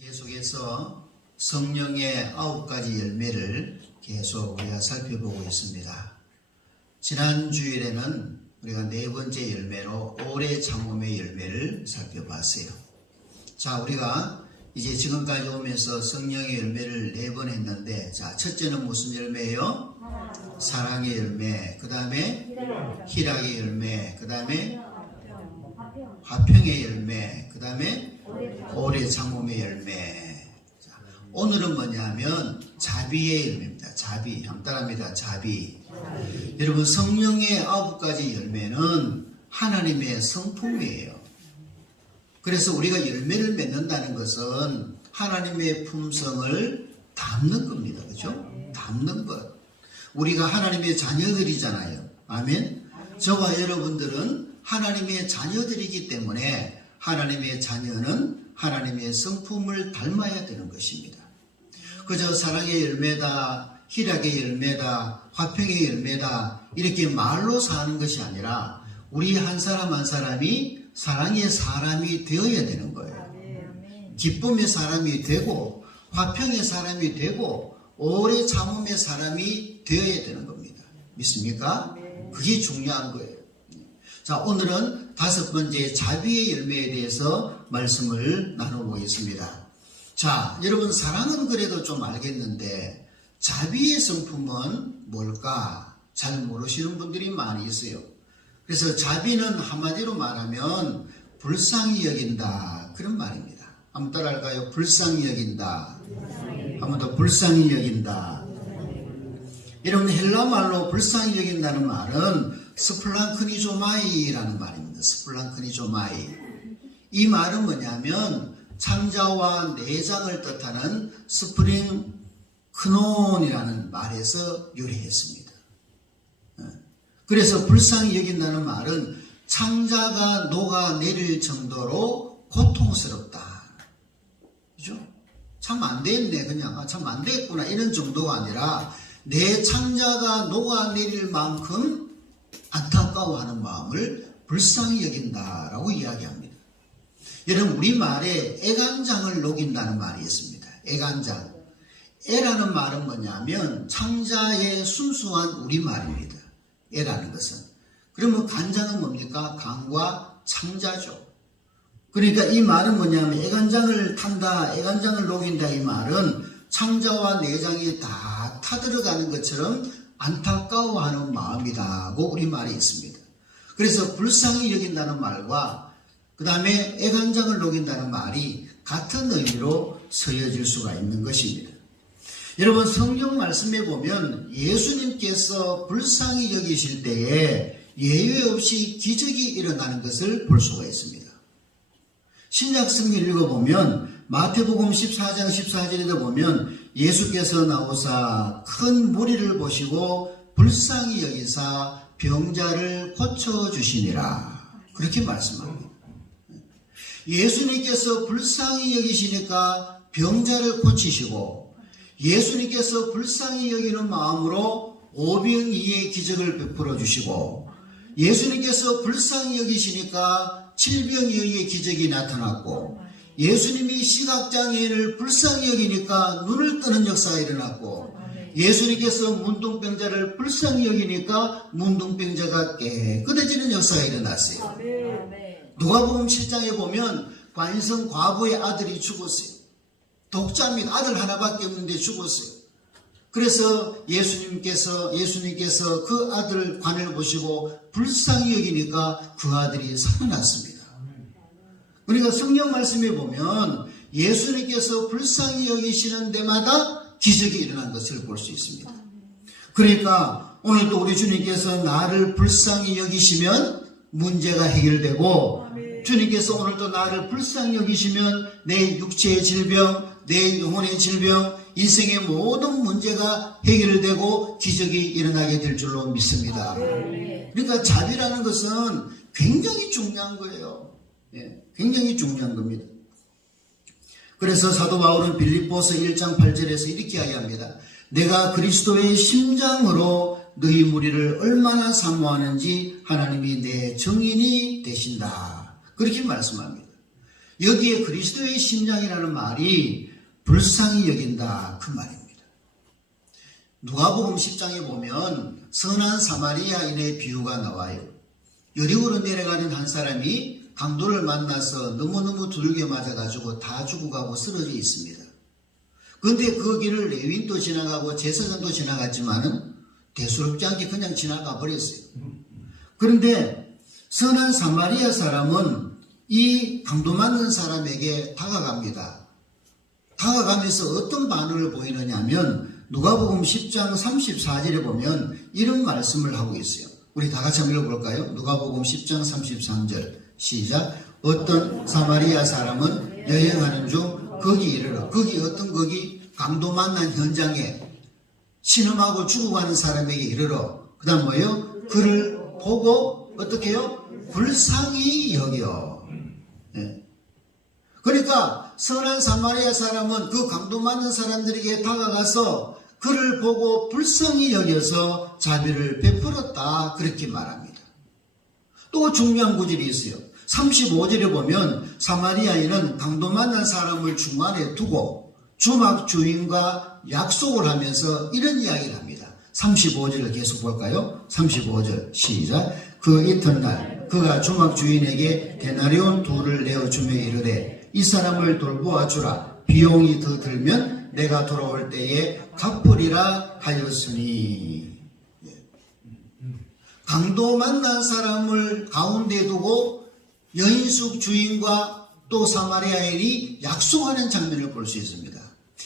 계속해서 성령의 9가지 열매를 계속 우리가 살펴보고 있습니다. 지난 주일에는 우리가 4번째 열매로 오래 참음의 열매를 살펴봤어요. 자, 우리가 이제 지금까지 오면서 성령의 열매를 4번 했는데, 자, 첫째는 무슨 열매예요? 사랑의 열매, 그 다음에 희락의 열매, 그 다음에 화평의 열매, 그 다음에 오래 참음의 열매. 자, 오늘은 뭐냐면 자비의 열매입니다. 자비, 향따라합니다. 자비. 여러분, 성령의 9가지 열매는 하나님의 성품이에요. 그래서 우리가 열매를 맺는다는 것은 하나님의 품성을 담는 겁니다. 그렇죠? 담는 것. 우리가 하나님의 자녀들이잖아요. 아멘. 저와 여러분들은 하나님의 자녀들이기 때문에 하나님의 자녀는 하나님의 성품을 닮아야 되는 것입니다. 그저 사랑의 열매다, 희락의 열매다, 화평의 열매다 이렇게 말로 사는 것이 아니라 우리 한 사람 한 사람이 사랑의 사람이 되어야 되는 거예요. 기쁨의 사람이 되고 화평의 사람이 되고 오래 참음의 사람이 되어야 되는 겁니다. 믿습니까? 그게 중요한 거예요. 자, 오늘은 5번째 자비의 열매에 대해서 말씀을 나눠보겠습니다. 자, 여러분, 사랑은 그래도 좀 알겠는데 자비의 성품은 뭘까? 잘 모르시는 분들이 많이 있어요. 그래서 자비는 한마디로 말하면 불쌍히 여긴다, 그런 말입니다. 한번 따라할까요? 불쌍히 여긴다. 한 번 더, 불쌍히 여긴다. 여러분, 헬라 말로 불쌍히 여긴다는 말은 스플랑크니조마이라는 말입니다. 스플랑크니조마이. 이 말은 뭐냐면 창자와 내장을 뜻하는 스프링크논이라는 말에서 유래했습니다. 그래서 불쌍히 여긴다는 말은 창자가 녹아내릴 정도로 고통스럽다. 그죠? 참 안 됐네, 그냥. 참 안 됐구나, 이런 정도가 아니라 내 창자가 녹아내릴 만큼 안타까워하는 마음을 불쌍히 여긴다라고 이야기합니다. 여러분, 우리말에 애간장을 녹인다는 말이 있습니다. 애간장. 애라는 말은 뭐냐면 창자의 순수한 우리말입니다. 애라는 것은. 그러면 간장은 뭡니까? 간과 창자죠. 그러니까 이 말은 뭐냐면 애간장을 탄다, 애간장을 녹인다, 이 말은 창자와 내장이 다 타들어가는 것처럼 안타까워하는 마음이라고 우리말에 있습니다. 그래서 불쌍히 여긴다는 말과 그 다음에 애간장을 녹인다는 말이 같은 의미로 쓰여질 수가 있는 것입니다. 여러분, 성경 말씀에 보면 예수님께서 불쌍히 여기실 때에 예외 없이 기적이 일어나는 것을 볼 수가 있습니다. 신약 성경 읽어보면 마태복음 14장 14절에도 보면 예수께서 나오사 큰 무리를 보시고 불쌍히 여기사 병자를 고쳐주시니라, 그렇게 말씀합니다. 예수님께서 불쌍히 여기시니까 병자를 고치시고 예수님께서 불쌍히 여기는 마음으로 오병이의 기적을 베풀어 주시고 예수님께서 불쌍히 여기시니까 칠병이의 기적이 나타났고 예수님이 시각장애인을 불쌍히 여기니까 눈을 뜨는 역사가 일어났고 예수님께서 문둥병자를 불쌍히 여기니까 문둥병자가 깨끗해지는 역사가 일어났어요. 누가복음 7장에 보면 관성 과부의 아들이 죽었어요. 독자 및 아들 하나밖에 없는데 죽었어요. 그래서 예수님께서 그 아들 관을 보시고 불쌍히 여기니까 그 아들이 살아났습니다. 그러니까 성경 말씀에 보면 예수님께서 불쌍히 여기시는 데마다 기적이 일어난 것을 볼 수 있습니다. 그러니까 오늘도 우리 주님께서 나를 불쌍히 여기시면 문제가 해결되고 주님께서 오늘도 나를 불쌍히 여기시면 내 육체의 질병, 내 영혼의 질병, 인생의 모든 문제가 해결되고 기적이 일어나게 될 줄로 믿습니다. 그러니까 자비라는 것은 굉장히 중요한 거예요. 굉장히 중요한 겁니다. 그래서 사도 바울은 빌립보서 1장 8절에서 이렇게 이야기합니다. 내가 그리스도의 심장으로 너희 무리를 얼마나 사모하는지 하나님이 내 증인이 되신다, 그렇게 말씀합니다. 여기에 그리스도의 심장이라는 말이 불쌍히 여긴다 그 말입니다. 누가복음 10장에 보면 선한 사마리아인의 비유가 나와요. 여리고로 내려가는 한 사람이 강도를 만나서 너무너무 두들겨 맞아가지고 다 죽어가고 쓰러져 있습니다. 그런데 그 길을 레위인도 지나가고 제사장도 지나갔지만은 대수롭지 않게 그냥 지나가 버렸어요. 그런데 선한 사마리아 사람은 이 강도 맞는 사람에게 다가갑니다. 다가가면서 어떤 반응을 보이느냐 하면 누가복음 10장 34절에 보면 이런 말씀을 하고 있어요. 우리 다 같이 한번 읽어볼까요? 누가복음 10장 33절 시작. 어떤 사마리아 사람은 여행하는 중 거기 이르러, 거기 어떤 거기 강도 만난 현장에 신음하고 죽어가는 사람에게 이르러, 그 다음 뭐요? 그를 보고 어떻게 해요? 불쌍히 여겨. 네. 그러니까 선한 사마리아 사람은 그 강도 맞는 사람들에게 다가가서 그를 보고 불쌍히 여겨서 자비를 베풀었다 그렇게 말합니다. 또 중요한 구절이 있어요. 35절에 보면 사마리아인은 강도 만난 사람을 중간에 두고 주막 주인과 약속을 하면서 이런 이야기를 합니다. 35절을 계속 볼까요? 35절 시작. 그 이튿날 그가 주막 주인에게 데나리온 둘을 내어주며 이르되 이 사람을 돌보아 주라. 비용이 더 들면 내가 돌아올 때에 갚으리라 하였으니. 강도 만난 사람을 가운데 두고 여인숙 주인과 또 사마리아인이 약속하는 장면을 볼 수 있습니다.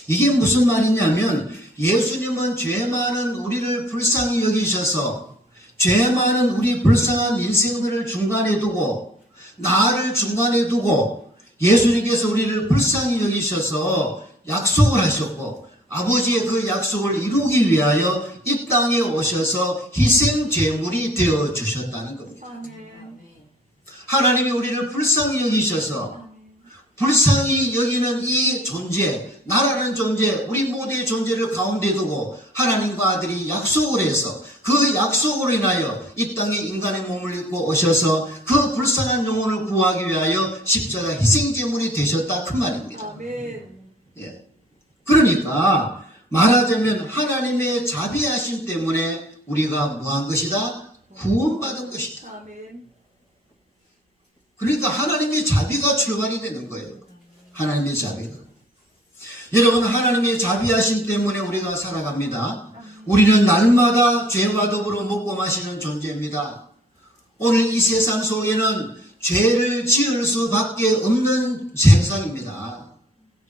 이게 무슨 말이냐면 예수님은 죄 많은 우리를 불쌍히 여기셔서 죄 많은 우리 불쌍한 인생들을 중간에 두고 나를 중간에 두고 예수님께서 우리를 불쌍히 여기셔서 약속을 하셨고 아버지의 그 약속을 이루기 위하여 이 땅에 오셔서 희생 제물이 되어 주셨다는 겁니다. 하나님이 우리를 불쌍히 여기셔서 불쌍히 여기는 이 존재, 나라는 존재, 우리 모두의 존재를 가운데 두고 하나님과 아들이 약속을 해서 그 약속으로 인하여 이 땅에 인간의 몸을 입고 오셔서 그 불쌍한 영혼을 구하기 위하여 십자가 희생제물이 되셨다 그 말입니다. 예. 그러니까 말하자면 하나님의 자비하심 때문에 우리가 뭐한 것이다? 구원받은 것이다. 그러니까 하나님의 자비가 출발이 되는 거예요. 하나님의 자비가. 여러분, 하나님의 자비하심 때문에 우리가 살아갑니다. 우리는 날마다 죄와 더불어 먹고 마시는 존재입니다. 오늘 이 세상 속에는 죄를 지을 수밖에 없는 세상입니다.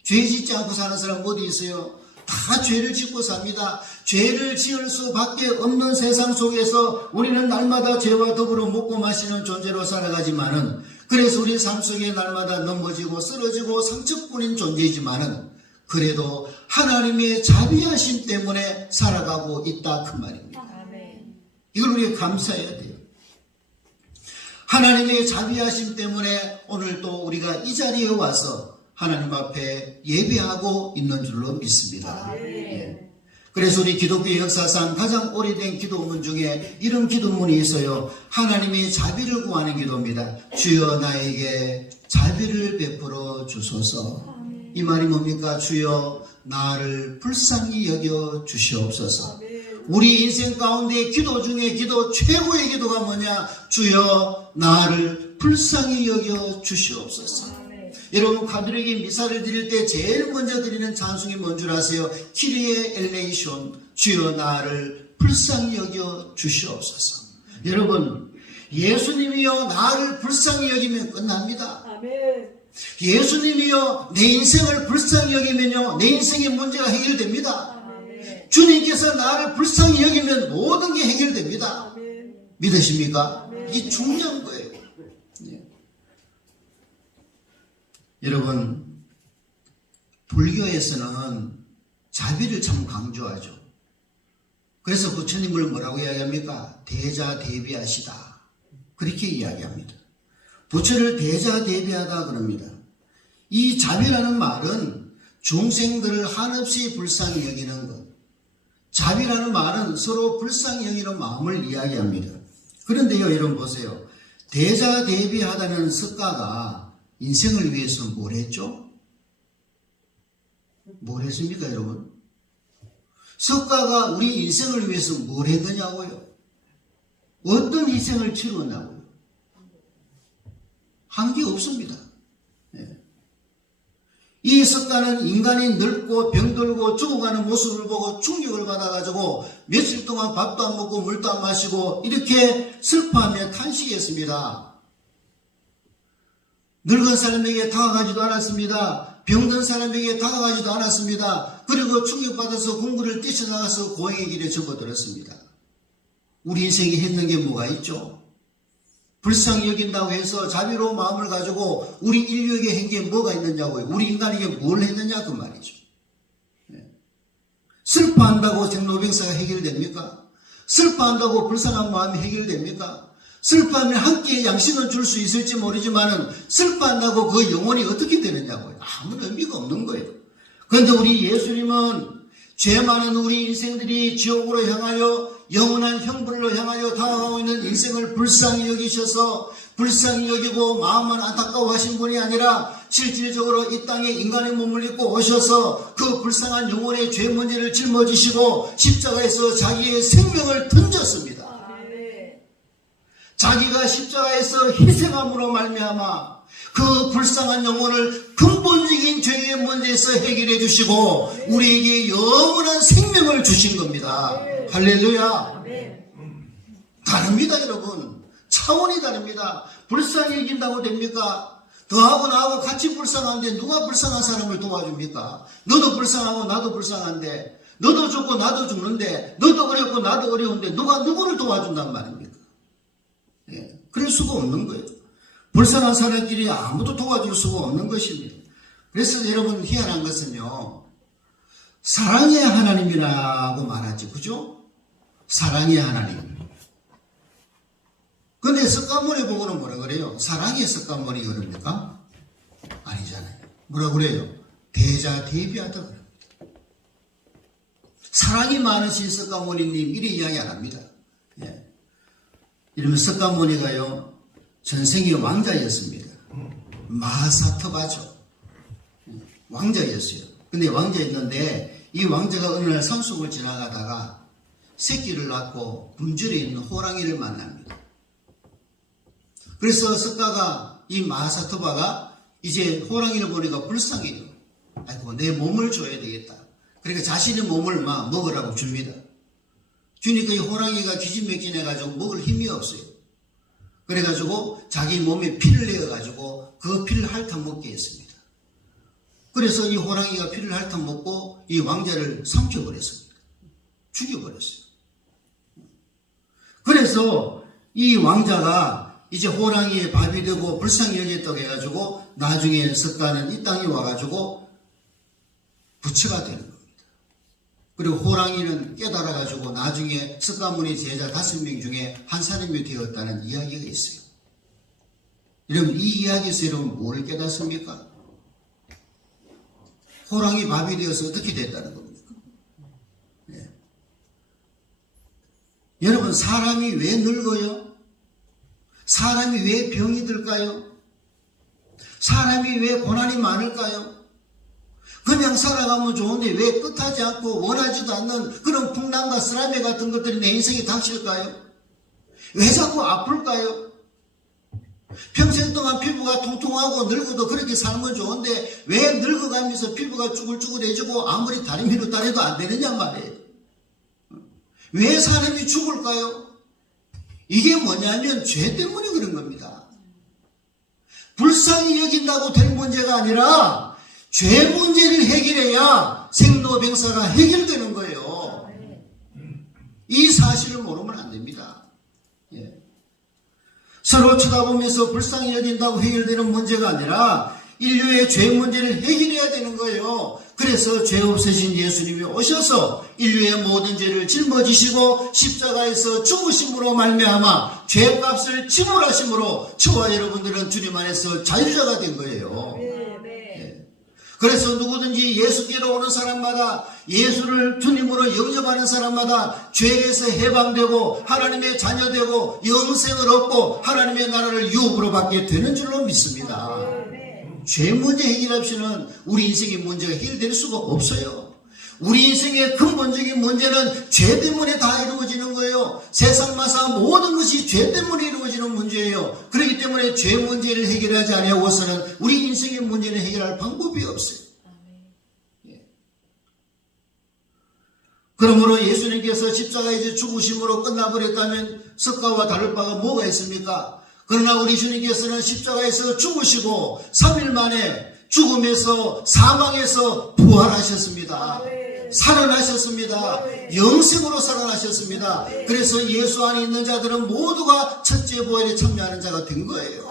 죄 짓지 않고 사는 사람 어디 있어요? 다 죄를 짓고 삽니다. 죄를 지을 수밖에 없는 세상 속에서 우리는 날마다 죄와 더불어 먹고 마시는 존재로 살아가지만은, 그래서 우리 삶 속에 날마다 넘어지고 쓰러지고 상처뿐인 존재이지만은 그래도 하나님의 자비하심 때문에 살아가고 있다 그 말입니다. 이걸 우리가 감사해야 돼요. 하나님의 자비하심 때문에 오늘 또 우리가 이 자리에 와서 하나님 앞에 예배하고 있는 줄로 믿습니다. 예. 그래서 우리 기독교 역사상 가장 오래된 기도문 중에 이런 기도문이 있어요. 하나님의 자비를 구하는 기도입니다. 주여 나에게 자비를 베풀어 주소서. 이 말이 뭡니까? 주여 나를 불쌍히 여겨 주시옵소서. 우리 인생 가운데 기도 중에 기도 최고의 기도가 뭐냐? 주여 나를 불쌍히 여겨 주시옵소서. 여러분, 가톨릭이 미사를 드릴 때 제일 먼저 드리는 찬송이 뭔 줄 아세요? 키리에 엘레이션, 주여 나를 불쌍히 여겨 주시옵소서. 여러분, 예수님이여 나를 불쌍히 여기면 끝납니다. 예수님이여 내 인생을 불쌍히 여기면요, 내 인생의 문제가 해결됩니다. 주님께서 나를 불쌍히 여기면 모든 게 해결됩니다. 믿으십니까? 이게 중요한 거예요. 여러분, 불교에서는 자비를 참 강조하죠. 그래서 부처님을 뭐라고 이야기합니까? 대자대비하시다. 그렇게 이야기합니다. 부처를 대자대비하다 그럽니다. 이 자비라는 말은 중생들을 한없이 불쌍히 여기는 것. 자비라는 말은 서로 불쌍히 여기는 마음을 이야기합니다. 그런데요, 여러분 보세요. 대자대비하다는 석가가 인생을 위해서 뭘 했죠? 뭘 했습니까, 여러분? 석가가 우리 인생을 위해서 뭘 했느냐고요? 어떤 희생을 치렀냐고요? 한 게 없습니다. 이 석가는 인간이 늙고 병들고 죽어가는 모습을 보고 충격을 받아가지고 며칠 동안 밥도 안 먹고 물도 안 마시고 이렇게 슬퍼하며 탄식했습니다. 늙은 사람에게 다가가지도 않았습니다. 병든 사람에게 다가가지도 않았습니다. 그리고 충격받아서 공구를 뛰쳐나가서 고행의 길에 접어들었습니다. 우리 인생이 했는 게 뭐가 있죠? 불쌍히 여긴다고 해서 자비로운 마음을 가지고 우리 인류에게 한 게 뭐가 있느냐고요. 우리 인간에게 뭘 했느냐 그 말이죠. 슬퍼한다고 생로병사가 해결됩니까? 슬퍼한다고 불쌍한 마음이 해결됩니까? 슬퍼하면 한 끼의 양식은 줄 수 있을지 모르지만은 슬퍼한다고 그 영혼이 어떻게 되느냐고요. 아무 의미가 없는 거예요. 그런데 우리 예수님은 죄 많은 우리 인생들이 지옥으로 향하여 영원한 형벌로 향하여 다가가고 있는 인생을 불쌍히 여기셔서 불쌍히 여기고 마음만 안타까워하신 분이 아니라 실질적으로 이 땅에 인간의 몸을 입고 오셔서 그 불쌍한 영혼의 죄 문제를 짊어지시고 십자가에서 자기의 생명을 던졌습니다. 자기가 십자가에서 희생함으로 말미암아 그 불쌍한 영혼을 근본적인 죄의 문제에서 해결해 주시고 우리에게 영원한 생명을 주신 겁니다. 할렐루야. 다릅니다, 여러분. 차원이 다릅니다. 불쌍히 여긴다고 됩니까? 너하고 나하고 같이 불쌍한데 누가 불쌍한 사람을 도와줍니까? 너도 불쌍하고 나도 불쌍한데, 너도 죽고 나도 죽는데, 너도 어렵고 나도 어려운데 누가 누구를 도와준단 말입니까? 예, 그럴 수가 없는 거예요. 불쌍한 사람끼리 아무도 도와줄 수가 없는 것입니다. 그래서 여러분 희한한 것은요, 사랑의 하나님이라고 말하지, 그죠? 사랑의 하나님. 근데 석가모니 보고는 뭐라 그래요? 사랑의 석가모니 그럽니까? 아니잖아요. 뭐라 그래요? 대자대비하다 그럽니다. 사랑이 많으신 석가모니님 이리 이야기 안 합니다. 예. 이러면 석가모니가요, 전생이 왕자였습니다. 마하사토바죠. 왕자였어요. 근데 왕자였는데 이 왕자가 어느 날 산속을 지나가다가 새끼를 낳고 굶주려 있는 호랑이를 만납니다. 그래서 석가가 이 마하사토바가 이제 호랑이를 보니까 불쌍해요. 아이고, 내 몸을 줘야 되겠다. 그러니까 자신의 몸을 막 먹으라고 줍니다. 주니까 이 호랑이가 기진맥진해가지고 먹을 힘이 없어요. 그래가지고 자기 몸에 피를 내어가지고 그 피를 핥아 먹게 했습니다. 그래서 이 호랑이가 피를 핥아 먹고 이 왕자를 삼켜버렸습니다. 죽여버렸어요. 그래서 이 왕자가 이제 호랑이의 밥이 되고 불쌍히 여겼다고 해가지고 나중에 석가는 이 땅에 와가지고 부처가 되는 겁니다. 그리고 호랑이는 깨달아가지고 나중에 석가모니 제자 5명 중에 한 사람이 되었다는 이야기가 있어요. 여러분, 이 이야기에서 여러분 뭘 깨닫습니까? 호랑이 밥이 되어서 어떻게 됐다는 겁니까? 네. 여러분, 사람이 왜 늙어요? 사람이 왜 병이 들까요? 사람이 왜 고난이 많을까요? 그냥 살아가면 좋은데 왜 뜻하지 않고 원하지도 않는 그런 풍랑과 쓰라미 같은 것들이 내 인생에 닥칠까요? 왜 자꾸 아플까요? 평생 동안 피부가 통통하고 늙어도 그렇게 살면 좋은데 왜 늙어가면서 피부가 쭈글쭈글해지고 아무리 다리미로 다려도 안 되느냐 말이에요. 왜 사람이 죽을까요? 이게 뭐냐면 죄 때문에 그런 겁니다. 불쌍히 여긴다고 될 문제가 아니라 죄 문제를 해결해야 생로병사가 해결되는 거예요. 이 사실을 모르면 안 됩니다. 예. 서로 쳐다보면서 불쌍히 여긴다고 해결되는 문제가 아니라 인류의 죄 문제를 해결해야 되는 거예요. 그래서 죄 없으신 예수님이 오셔서 인류의 모든 죄를 짊어지시고 십자가에서 죽으심으로 말미암아 죄값을 지불하심으로 저와 여러분들은 주님 안에서 자유자가 된 거예요. 그래서 누구든지 예수께로 오는 사람마다 예수를 주님으로 영접하는 사람마다 죄에서 해방되고 하나님의 자녀되고 영생을 얻고 하나님의 나라를 유업으로 받게 되는 줄로 믿습니다. 죄 문제 해결 없이는 우리 인생의 문제가 해결될 수가 없어요. 우리 인생의 근본적인 문제는 죄 때문에 다 이루어지는 거예요. 세상 마사 모든 것이 죄 때문에 이루어지는 문제예요. 그렇기 때문에 죄 문제를 해결하지 않고서는 우리 인생의 문제는 해결할 방법이 없어요. 그러므로 예수님께서 십자가에서 죽으심으로 끝나버렸다면 석가와 다를 바가 뭐가 있습니까? 그러나 우리 주님께서는 십자가에서 죽으시고 3일 만에 죽음에서 사망에서 부활하셨습니다. 살아나셨습니다. 영생으로 살아나셨습니다. 그래서 예수 안에 있는 자들은 모두가 첫째 부활에 참여하는 자가 된 거예요.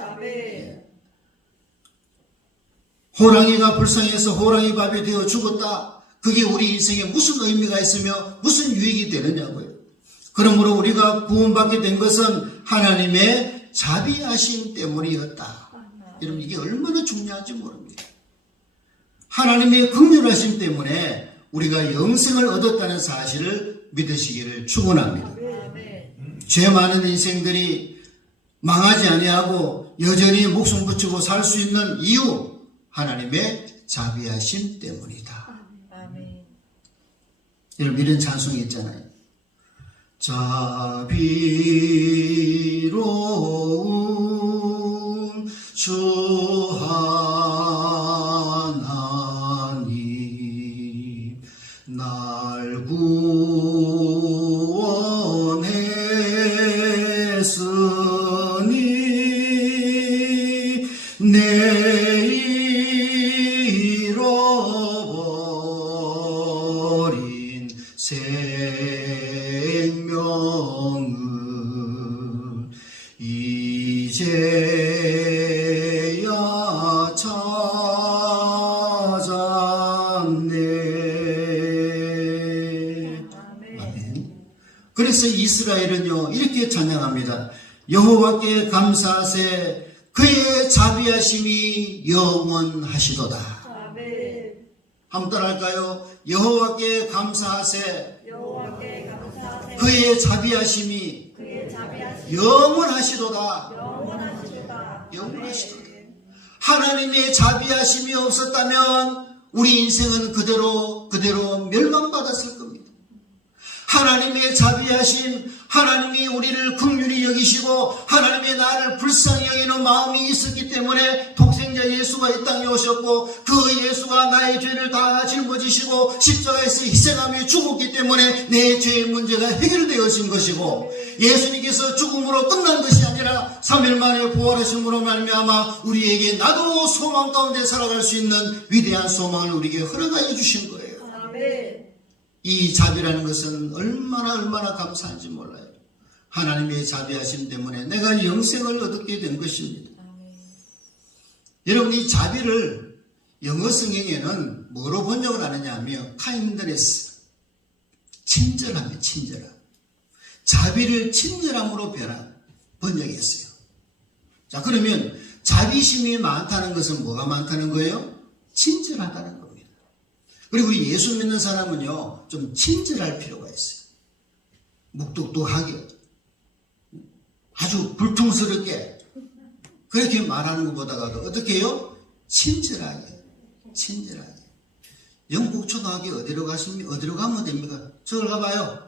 호랑이가 불쌍해서 호랑이 밥이 되어 죽었다. 그게 우리 인생에 무슨 의미가 있으며 무슨 유익이 되느냐고요. 그러므로 우리가 구원받게 된 것은 하나님의 자비하심 때문이었다. 여러분, 이게 얼마나 중요한지 모릅니다. 하나님의 긍휼하심 때문에 우리가 영생을 얻었다는 사실을 믿으시기를 축원합니다. 죄 많은 인생들이 망하지 아니하고 여전히 목숨 붙이고 살 수 있는 이유, 하나님의 자비하심 때문이다. 여러분, 이런 찬송이 있잖아요. 자비로운 주 하나님, 날 구원했으니 내 잃어버린 생명을 이제야 찾았네. 아멘. 그래서 이스라엘은요, 이렇게 찬양합니다. 여호와께 감사하세, 그의 자비하심이 영원하시도다. 한번 따라할까요? 여호와께 감사하세, 그의 자비하심이 영원하시도다. 영원하시도다. 하나님의 자비하심이 없었다면 우리 인생은 그대로 멸망받았을 겁니다. 하나님의 자비하심, 하나님이 우리를 긍휼히 여기시고 하나님의 나를 불쌍히 여기는 마음이 있었기 때문에 독생자 예수가 이 땅에 오셨고, 그 예수가 나의 죄를 다 짊어지시고 십자가에서 희생하며 죽었기 때문에 내 죄의 문제가 해결되어진 것이고, 예수님께서 죽음으로 끝난 것이 아니라 3일 만에 부활하심으로 말미암아 우리에게 나도 소망 가운데 살아갈 수 있는 위대한 소망을 우리에게 허락하여 주신 거예요. 이 자비라는 것은 얼마나 감사한지 몰라요. 하나님의 자비하심 때문에 내가 영생을 얻게 된 것입니다. 여러분, 이 자비를 영어 성경에는 뭐로 번역을 하느냐 하면 kindness, 친절함이에요. 친절함. 자비를 친절함으로 번역했어요. 자, 그러면 자비심이 많다는 것은 뭐가 많다는 거예요? 친절하다는 겁니다. 그리고 예수 믿는 사람은요, 좀 친절할 필요가 있어요. 묵뚝뚝하게, 아주 불통스럽게 그렇게 말하는 것보다도 어떻게 해요? 친절하게. 영국 초등학교 어디로 가면 됩니까? 저걸 가봐요.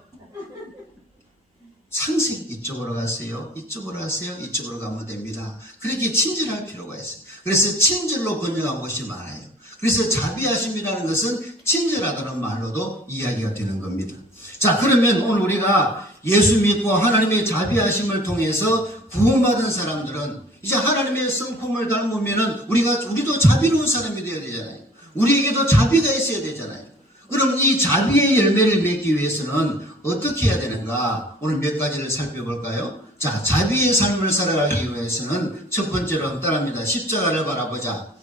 상생 이쪽으로 가세요. 이쪽으로 가세요. 이쪽으로 가면 됩니다. 그렇게 친절할 필요가 있어요. 그래서 친절로 번역한 것이 많아요. 그래서 자비하심이라는 것은 친절하다는 말로도 이야기가 되는 겁니다. 자, 그러면 오늘 우리가 예수 믿고 하나님의 자비하심을 통해서 구원받은 사람들은 이제 하나님의 성품을 닮으면은 우리도 자비로운 사람이 되어야 되잖아요. 우리에게도 자비가 있어야 되잖아요. 그럼 이 자비의 열매를 맺기 위해서는 어떻게 해야 되는가? 오늘 몇 가지를 살펴볼까요? 자, 자비의 삶을 살아가기 위해서는 첫 번째로 따라합니다. 십자가를 바라보자.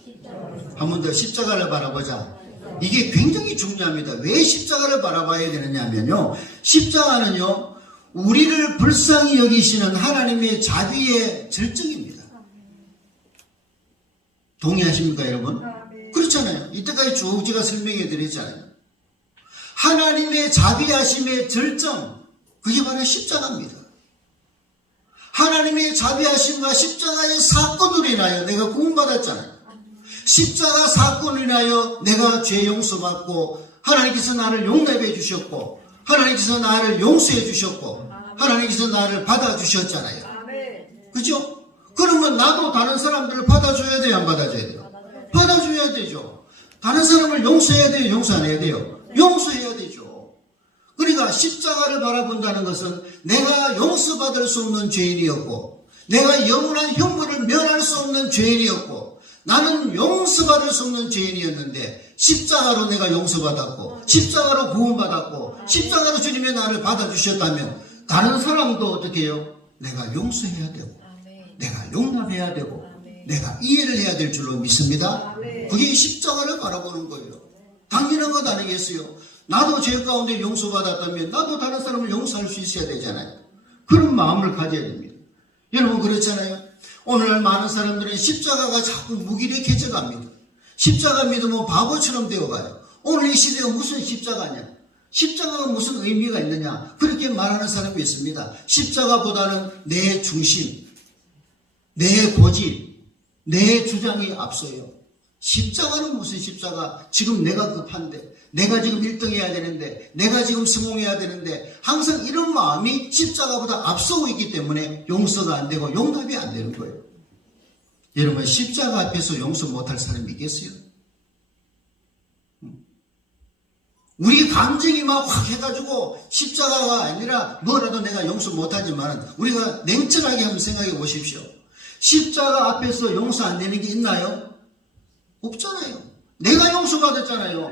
한 번 더 십자가를 바라보자. 이게 굉장히 중요합니다. 왜 십자가를 바라봐야 되느냐면요, 십자가는요, 우리를 불쌍히 여기시는 하나님의 자비의 절정입니다. 동의하십니까, 여러분? 그렇잖아요. 이때까지 쭉 제가 설명해 드렸잖아요. 하나님의 자비하심의 절정, 그게 바로 십자가입니다. 하나님의 자비하심과 십자가의 사건으로 인하여 내가 구원받았잖아요. 십자가 사건을 인하여 내가 죄 용서받고 하나님께서 나를 용납해 주셨고 하나님께서 나를 용서해 주셨고 하나님께서 나를 받아주셨잖아요. 그죠? 그러면 나도 다른 사람들을 받아줘야 돼요? 안 받아줘야 돼요? 받아줘야 되죠. 다른 사람을 용서해야 돼요? 용서 안 해야 돼요? 용서해야 되죠. 그러니까 십자가를 바라본다는 것은 내가 용서받을 수 없는 죄인이었고 내가 영원한 형벌을 면할 수 없는 죄인이었고 나는 용서받을 수 없는 죄인이었는데 십자가로 내가 용서받았고 십자가로 구원받았고 십자가로 주님의 나를 받아주셨다면 다른 사람도 어떻게 해요? 내가 용서해야 되고 내가 용납해야 되고 내가 이해를 해야 될 줄로 믿습니다. 그게 십자가를 바라보는 거예요. 당연한 것 아니겠어요? 나도 죄 가운데 용서받았다면 나도 다른 사람을 용서할 수 있어야 되잖아요. 그런 마음을 가져야 됩니다. 여러분 그렇잖아요. 오늘날 많은 사람들은 십자가가 자꾸 무기력해져 갑니다. 십자가 믿으면 바보처럼 되어가요. 오늘 이 시대가 무슨 십자가냐? 십자가가 무슨 의미가 있느냐? 그렇게 말하는 사람이 있습니다. 십자가보다는 내 중심, 내 고집, 내 주장이 앞서요. 십자가는 무슨 십자가? 지금 내가 급한데, 내가 지금 1등 해야 되는데, 내가 지금 성공해야 되는데, 항상 이런 마음이 십자가보다 앞서고 있기 때문에 용서가 안 되고 용납이 안 되는 거예요. 여러분 십자가 앞에서 용서 못할 사람이 있겠어요? 우리 감정이 막 확 해가지고 십자가가 아니라 뭐라도 내가 용서 못하지만 우리가 냉철하게 한번 생각해 보십시오. 십자가 앞에서 용서 안 되는 게 있나요? 없잖아요. 내가 용서받았잖아요.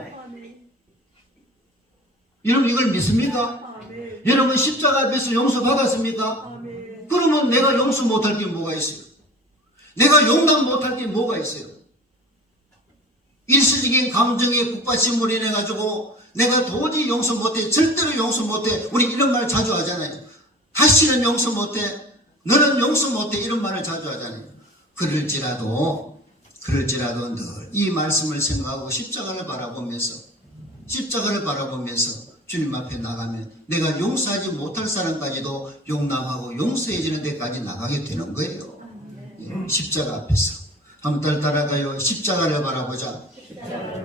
여러분 이걸 믿습니까? 여러분 십자가 앞에서 용서받았습니까? 그러면 내가 용서 못할 게 뭐가 있어요? 내가 용납 못할 게 뭐가 있어요? 일시적인 감정의 북받침으로 인해 가지고 내가 도저히 용서 못해, 절대로 용서 못해. 우리 이런 말 자주 하잖아요. 다시는 용서 못해, 너는 용서 못해, 이런 말을 자주 하잖아요. 그럴지라도 늘 이 말씀을 생각하고 십자가를 바라보면서 주님 앞에 나가면 내가 용서하지 못할 사람까지도 용납하고 용서해지는 데까지 나가게 되는 거예요. 십자가 앞에서 한번 따라가요. 십자가를 바라보자.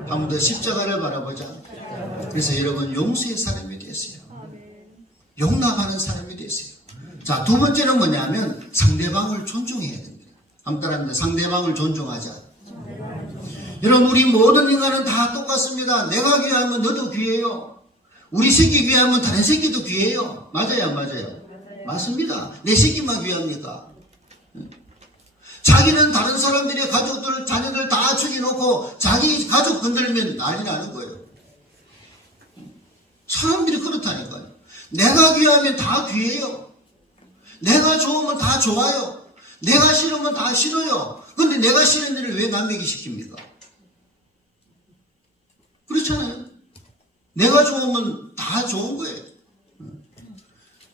한 번 더 십자가를 바라보자. 그래서 여러분 용서의 사람이 되세요. 용납하는 사람이 되세요. 자, 두 번째는 뭐냐면 상대방을 존중해야 됩니다. 한번 따라합니다. 상대방을 존중하자. 여러분 우리 모든 인간은 다 똑같습니다. 내가 귀하면 너도 귀해요. 우리 새끼 귀하면 다른 새끼도 귀해요. 맞아요 안 맞아요? 맞습니다. 내 새끼만 귀합니까? 자기는 다른 사람들의 가족들, 자녀들 다 죽여놓고 자기 가족 건들면 난리 나는 거예요. 사람들이 그렇다니까요. 내가 귀하면 다 귀해요. 내가 좋으면 다 좋아요. 내가 싫으면 다 싫어요. 근데 내가 싫은 일을 왜 남에게 시킵니까? 그렇잖아요. 내가 좋으면 다 좋은 거예요.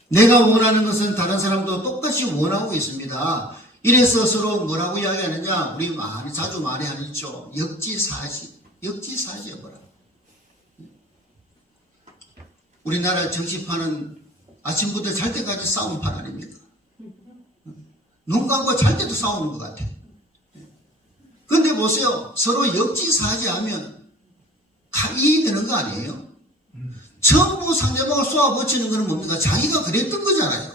내가 원하는 것은 다른 사람도 똑같이 원하고 있습니다. 이래서 서로 뭐라고 이야기하느냐? 우리 자주 말이 하죠. 역지사지 해보라. 우리나라 정치판은 아침부터 잘 때까지 싸우는 판 아닙니까? 눈 감고 잘 때도 싸우는 것 같아. 근데 보세요. 서로 역지사지하면 다 이해되는 거 아니에요? 전부 상대방을 쏘아붙이는 거는 뭡니까? 자기가 그랬던 거잖아요.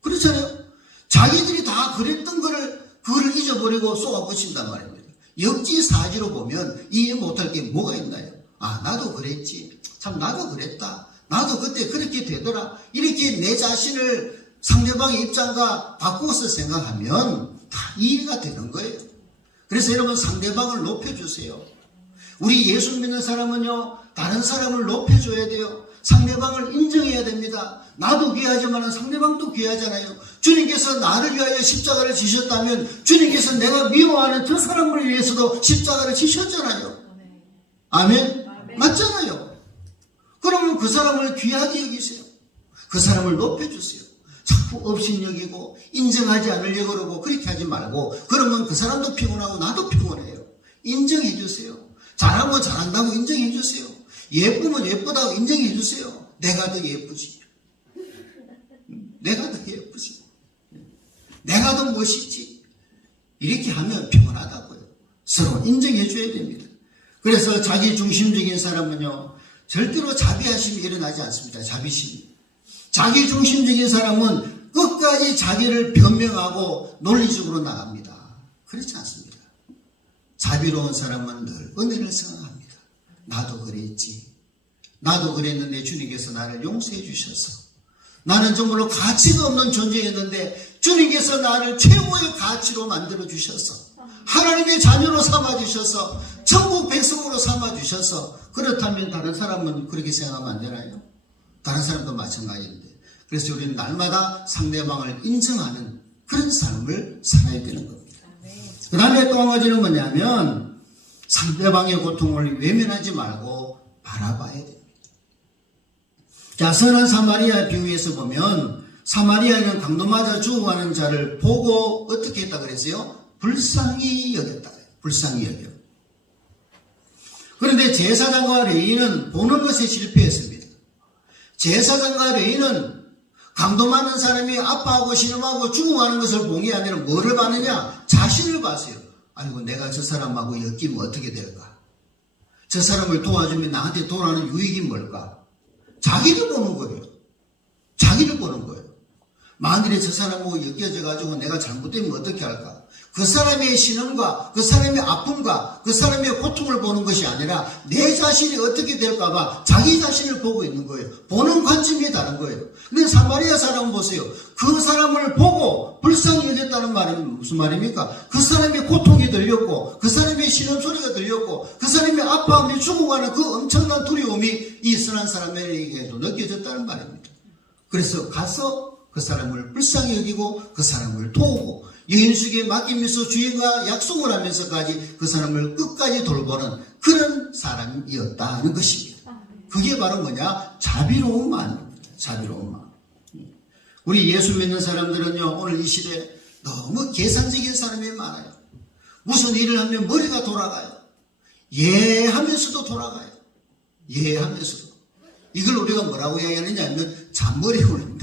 그렇잖아요. 자기들이 다 그랬던 그거를 잊어버리고 쏘아붙인단 말입니다. 역지사지로 보면 이해 못할 게 뭐가 있나요? 아, 나도 그랬지. 참, 나도 그랬다. 나도 그때 그렇게 되더라. 이렇게 내 자신을 상대방의 입장과 바꾸어서 생각하면 다 이해가 되는 거예요. 그래서 여러분 상대방을 높여주세요. 우리 예수 믿는 사람은요, 다른 사람을 높여줘야 돼요. 상대방을 인정해야 됩니다. 나도 귀하지만 상대방도 귀하잖아요. 주님께서 나를 위하여 십자가를 지셨다면 주님께서 내가 미워하는 저 사람을 위해서도 십자가를 지셨잖아요. 아멘? 맞잖아요. 그러면 그 사람을 귀하게 여기세요. 그 사람을 높여주세요. 자꾸 업신여기고 인정하지 않으려고 그러고 그렇게 하지 말고, 그러면 그 사람도 피곤하고 나도 피곤해요. 인정해 주세요. 잘하면 잘한다고 인정해 주세요. 예쁘면 예쁘다고 인정해 주세요. 내가 더 예쁘지. 내가 더 예쁘지. 내가 더 멋있지. 이렇게 하면 피곤하다고요. 서로 인정해 줘야 됩니다. 그래서 자기 중심적인 사람은요, 절대로 자비하심이 일어나지 않습니다. 자비심이. 자기 중심적인 사람은 끝까지 자기를 변명하고 논리적으로 나갑니다. 그렇지 않습니다. 자비로운 사람은 늘 은혜를 생각합니다. 나도 그랬지. 나도 그랬는데 주님께서 나를 용서해 주셔서, 나는 정말로 가치가 없는 존재였는데 주님께서 나를 최고의 가치로 만들어 주셔서, 하나님의 자녀로 삼아 주셔서, 천국 백성으로 삼아 주셔서, 그렇다면 다른 사람은 그렇게 생각하면 안 되나요? 다른 사람도 마찬가지인데. 그래서 우리는 날마다 상대방을 인정하는 그런 삶을 살아야 되는 겁니다. 그 다음에 또 한 가지는 뭐냐면, 상대방의 고통을 외면하지 말고 바라봐야 됩니다. 자, 선한 사마리아 비유에서 보면 사마리아인은 강도 맞아 죽어가는 자를 보고 어떻게 했다 그랬어요? 불쌍히 여겼다. 불쌍히 여겨. 그런데 제사장과 레위인은 보는 것에 실패했습니다. 제사장과 레위인은 강도 맞는 사람이 아파하고 신음하고 죽어가는 것을 본 게 아니라 뭐를 봤느냐? 자신을 봤어요. 아이고, 내가 저 사람하고 엮이면 어떻게 될까? 저 사람을 도와주면 나한테 돌아오는 유익이 뭘까? 자기를 보는 거예요. 자기를 보는 거예요. 만일에 저 사람하고 엮여져가지고 내가 잘못되면 어떻게 할까? 그 사람의 신음과 그 사람의 아픔과 그 사람의 고통을 보는 것이 아니라 내 자신이 어떻게 될까봐 자기 자신을 보고 있는 거예요. 보는 관점이 다른 거예요. 근데 사마리아 사람은 보세요. 그 사람을 보고 불쌍히 여겼다는 말은 무슨 말입니까? 그 사람의 고통이 들렸고, 그 사람의 신음소리가 들렸고, 그 사람이 아파하며 죽어가는 그 엄청난 두려움이 이 선한 사람에게도 느껴졌다는 말입니다. 그래서 가서 그 사람을 불쌍히 여기고 그 사람을 도우고 여인숙에 맡기면서 주인과 약속을 하면서까지 그 사람을 끝까지 돌보는 그런 사람이었다는 것입니다. 그게 바로 뭐냐? 자비로운 마음입니다. 자비로운 마음. 우리 예수 믿는 사람들은요, 오늘 이 시대에 너무 계산적인 사람이 많아요. 무슨 일을 하면 머리가 돌아가요. 하면서도 돌아가요. 하면서도. 이걸 우리가 뭐라고 이야기하느냐 하면 잔머리 굴립니다.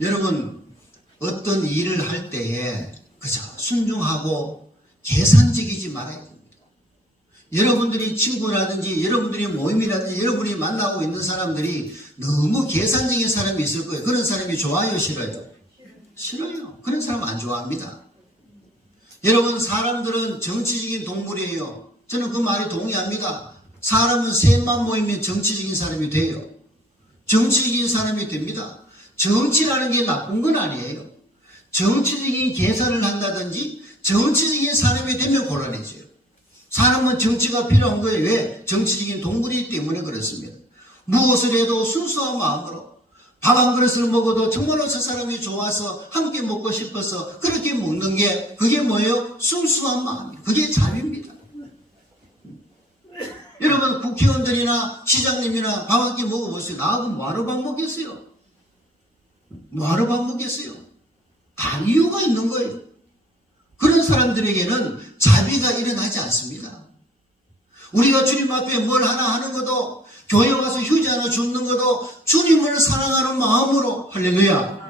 여러분, 어떤 일을 할 때에 그저 순종하고 계산적이지 말아야 됩니다. 여러분들이 친구라든지 여러분들이 모임이라든지 여러분이 만나고 있는 사람들이 너무 계산적인 사람이 있을 거예요. 그런 사람이 좋아요, 싫어요? 싫어요. 그런 사람 안 좋아합니다. 여러분, 사람들은 정치적인 동물이에요. 저는 그 말에 동의합니다. 사람은 셋만 모이면 정치적인 사람이 돼요. 정치적인 사람이 됩니다. 정치라는 게 나쁜 건 아니에요. 정치적인 계산을 한다든지 정치적인 사람이 되면 곤란해져요. 사람은 정치가 필요한 거예요. 왜? 정치적인 동물이기 때문에 그렇습니다. 무엇을 해도 순수한 마음으로 밥 한 그릇을 먹어도 정말로 저 사람이 좋아서 함께 먹고 싶어서 그렇게 먹는 게 그게 뭐예요? 순수한 마음이에요. 그게 자비입니다. 여러분, 국회의원들이나 시장님이나 밥 한 끼 먹어보세요. 나하고 뭐하러 밥 먹겠어요? 뭐하러 밥 먹겠어요? 다 이유가 있는 거예요. 그런 사람들에게는 자비가 일어나지 않습니다. 우리가 주님 앞에 뭘 하나 하는 것도, 교회 와서 휴지 하나 줍는 것도 주님을 사랑하는 마음으로, 할렐루야.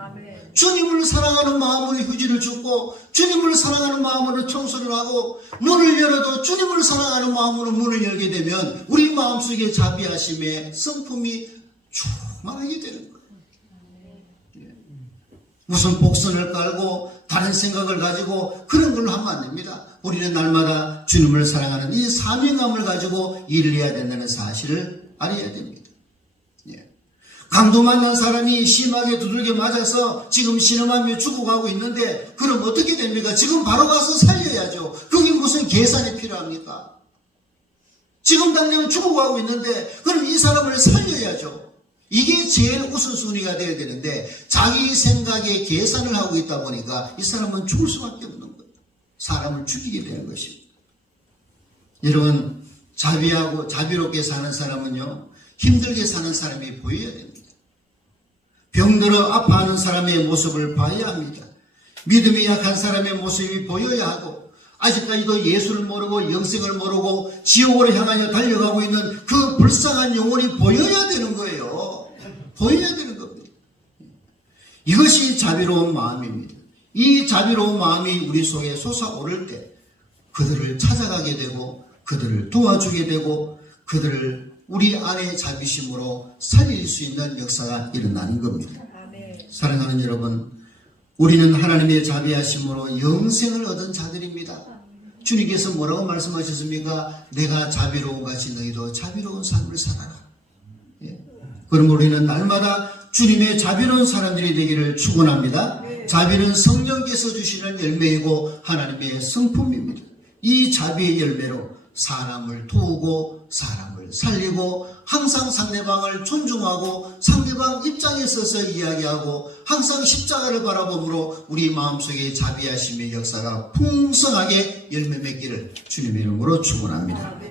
주님을 사랑하는 마음으로 휴지를 줍고, 주님을 사랑하는 마음으로 청소를 하고, 문을 열어도 주님을 사랑하는 마음으로 문을 열게 되면 우리 마음속에 자비하심의 성품이 충만하게 되는 거예요. 무슨 복선을 깔고 다른 생각을 가지고 그런 걸로 하면 안 됩니다. 우리는 날마다 주님을 사랑하는 이 사명감을 가지고 일을 해야 된다는 사실을 알아야 됩니다. 강도 만난 사람이 심하게 두들겨 맞아서 지금 신음하며 죽어가고 있는데 그럼 어떻게 됩니까? 지금 바로 가서 살려야죠. 그게 무슨 계산이 필요합니까? 지금 당장 죽어가고 있는데 그럼 이 사람을 살려야죠. 이게 제일 우선순위가 되어야 되는데 자기 생각에 계산을 하고 있다 보니까 이 사람은 죽을 수밖에 없는 거예요. 사람을 죽이게 되는 것입니다. 여러분, 자비하고 자비롭게 사는 사람은요, 힘들게 사는 사람이 보여야 됩니다. 병들어 아파하는 사람의 모습을 봐야 합니다. 믿음이 약한 사람의 모습이 보여야 하고, 아직까지도 예수를 모르고 영생을 모르고 지옥으로 향하여 달려가고 있는 그 불쌍한 영혼이 보여야 되는 거예요. 보여야 되는 겁니다. 이것이 자비로운 마음입니다. 이 자비로운 마음이 우리 속에 솟아오를 때 그들을 찾아가게 되고 그들을 도와주게 되고 그들을 우리 안의 자비심으로 살릴 수 있는 역사가 일어나는 겁니다. 사랑하는 여러분, 우리는 하나님의 자비하심으로 영생을 얻은 자들입니다. 주님께서 뭐라고 말씀하셨습니까? 내가 자비로운 같이 너희도 자비로운 삶을 살아라. 예. 그럼 우리는 날마다 주님의 자비로운 사람들이 되기를 축원합니다. 자비는 성령께서 주시는 열매이고 하나님의 성품입니다. 이 자비의 열매로 사람을 도우고 사람을 살리고 항상 상대방을 존중하고 상대방 입장에 서서 이야기하고 항상 십자가를 바라보므로 우리 마음속에 자비하심의 역사가 풍성하게 열매 맺기를 주님의 이름으로 축원합니다.